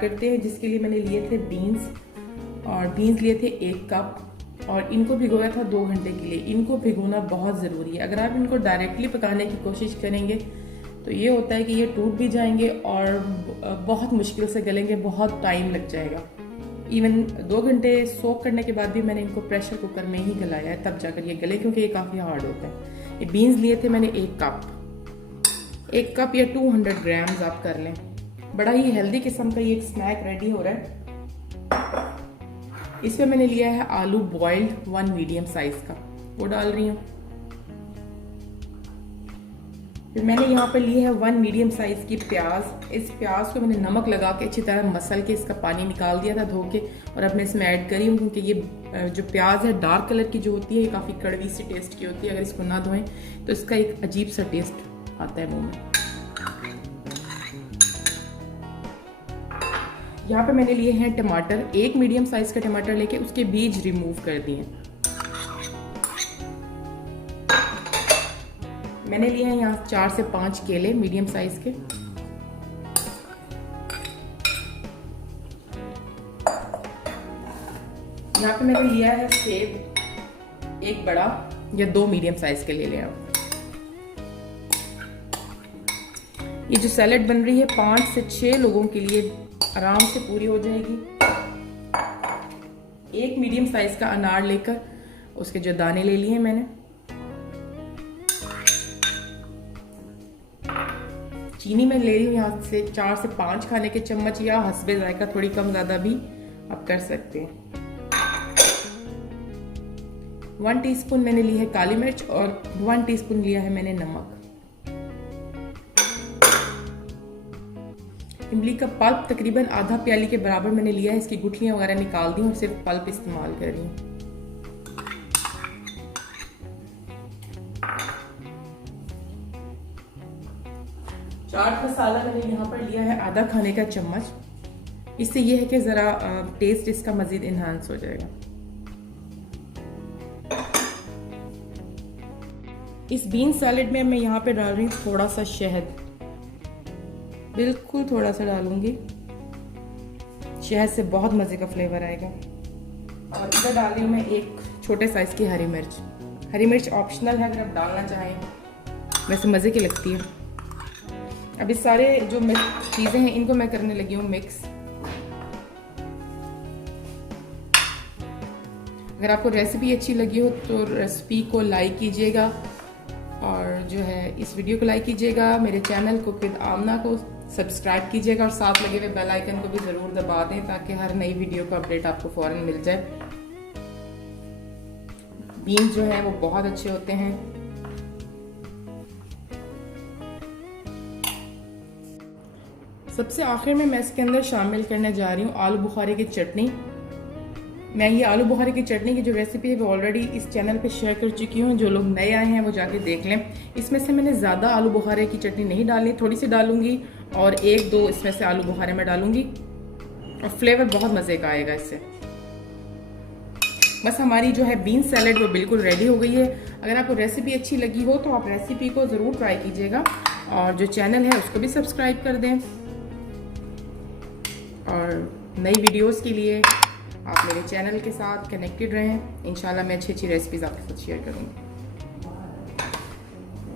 Start करते हैं, जिसके लिए मैंने लिए थे बीन्स, और बीन्स लिए थे 1 कप, और इनको भिगोया था 2 घंटे के लिए। इनको भिगोना बहुत ज़रूरी है। अगर आप इनको डायरेक्टली पकाने की कोशिश करेंगे तो ये होता है कि ये टूट भी जाएंगे और बहुत मुश्किल से गलेंगे, बहुत टाइम लग जाएगा। इवन 2 घंटे सोक करने के बाद भी मैंने इनको प्रेशर कुकर में ही गलाया है, तब जाकर ये गले, क्योंकि ये काफ़ी हार्ड होते हैं। ये बीन्स लिए थे मैंने 1 कप या 200 ग्राम्स आप कर लें। बड़ा ही हेल्दी किस्म का ये एक स्नैक रेडी हो रहा है। इसमें मैंने लिया है आलू बॉइल्ड 1 मीडियम साइज का, वो डाल रही हूँ। फिर मैंने यहाँ पर लिए है 1 मीडियम साइज की प्याज। इस प्याज को मैंने नमक लगा के अच्छी तरह मसल के इसका पानी निकाल दिया था धो के, और अब मैं इसमें ऐड करी हूँ, क्योंकि ये जो प्याज है डार्क कलर की जो होती है, ये काफ़ी कड़वी सी टेस्ट की होती है। अगर इसको ना धोएं तो इसका एक अजीब सा टेस्ट आता है मुँह में। यहाँ पे मैंने लिए हैं टमाटर, 1 मीडियम साइज का टमाटर लेके उसके बीज रिमूव कर दिए। मैंने लिए हैं यहाँ 4 से 5 केले मीडियम साइज के। यहाँ पे मैंने लिया है सेब, 1 बड़ा या 2 मीडियम साइज के ले लिया। ये जो सैलेड बन रही है 5 से 6 लोगों के लिए आराम से पूरी हो जाएगी। 1 मीडियम साइज का अनार लेकर उसके जो दाने ले लिए मैंने। चीनी मैं ले रही हूँ यहाँ से 4 से 5 खाने के चम्मच, या हस्बे जायका थोड़ी कम ज़्यादा भी आप कर सकते हैं। 1 टीस्पून मैंने ली है काली मिर्च और 1 टीस्पून लिया है मैंने नमक। इमली का पल्प तकरीबन आधा प्याली के बराबर मैंने लिया है। इसकी गुठलियां वगैरह निकाल दी और सिर्फ पल्प इस्तेमाल कर रही हूँ। चाट मसाला मैंने यहाँ पर लिया है आधा खाने का चम्मच। इससे यह है कि ज़रा टेस्ट इसका मज़ीद इन्हांस हो जाएगा। इस बीन सैलेड में मैं यहाँ पे डाल रही हूँ थोड़ा सा शहद, बिल्कुल थोड़ा सा डालूंगी। शहद से बहुत मज़े का फ्लेवर आएगा। और इधर डाल रही हूँ मैं 1 छोटे साइज़ की हरी मिर्च। हरी मिर्च ऑप्शनल है, अगर आप डालना चाहें, वैसे मज़े की लगती है। अब इस सारे जो चीज़ें हैं इनको मैं करने लगी हूँ मिक्स। अगर आपको रेसिपी अच्छी लगी हो तो रेसिपी को लाइक कीजिएगा, और जो है इस वीडियो को लाइक कीजिएगा। मेरे चैनल कुक विद आमना को सब्सक्राइब कीजिएगा, और साथ लगे हुए बेल आइकन को भी ज़रूर दबा दें, ताकि हर नई वीडियो का अपडेट आपको फ़ौरन मिल जाए। बीन्स जो है वो बहुत अच्छे होते हैं। सबसे आखिर में मैं इसके अंदर शामिल करने जा रही हूँ आलू बुखारे की चटनी। मैं ये आलू बुखारे की चटनी की जो रेसिपी है वो ऑलरेडी इस चैनल पे शेयर कर चुकी हूँ। जो लोग नए आए हैं वो जाके देख लें। इसमें से मैंने ज़्यादा आलू बुखारे की चटनी नहीं डाली, थोड़ी सी डालूंगी, और 1-2 इसमें से आलू बुखारे में डालूंगी, और फ्लेवर बहुत मज़े का आएगा इससे। बस हमारी जो है बीन सैलेड वो बिल्कुल रेडी हो गई है। अगर आपको रेसिपी अच्छी लगी हो तो आप रेसिपी को ज़रूर ट्राई कीजिएगा, और जो चैनल है उसको भी सब्सक्राइब कर दें। और नई वीडियोज़ के लिए आप मेरे चैनल के साथ कनेक्टेड रहें। इंशाल्लाह मैं अच्छी रेसिपीज़ आपके साथ शेयर करूँगी।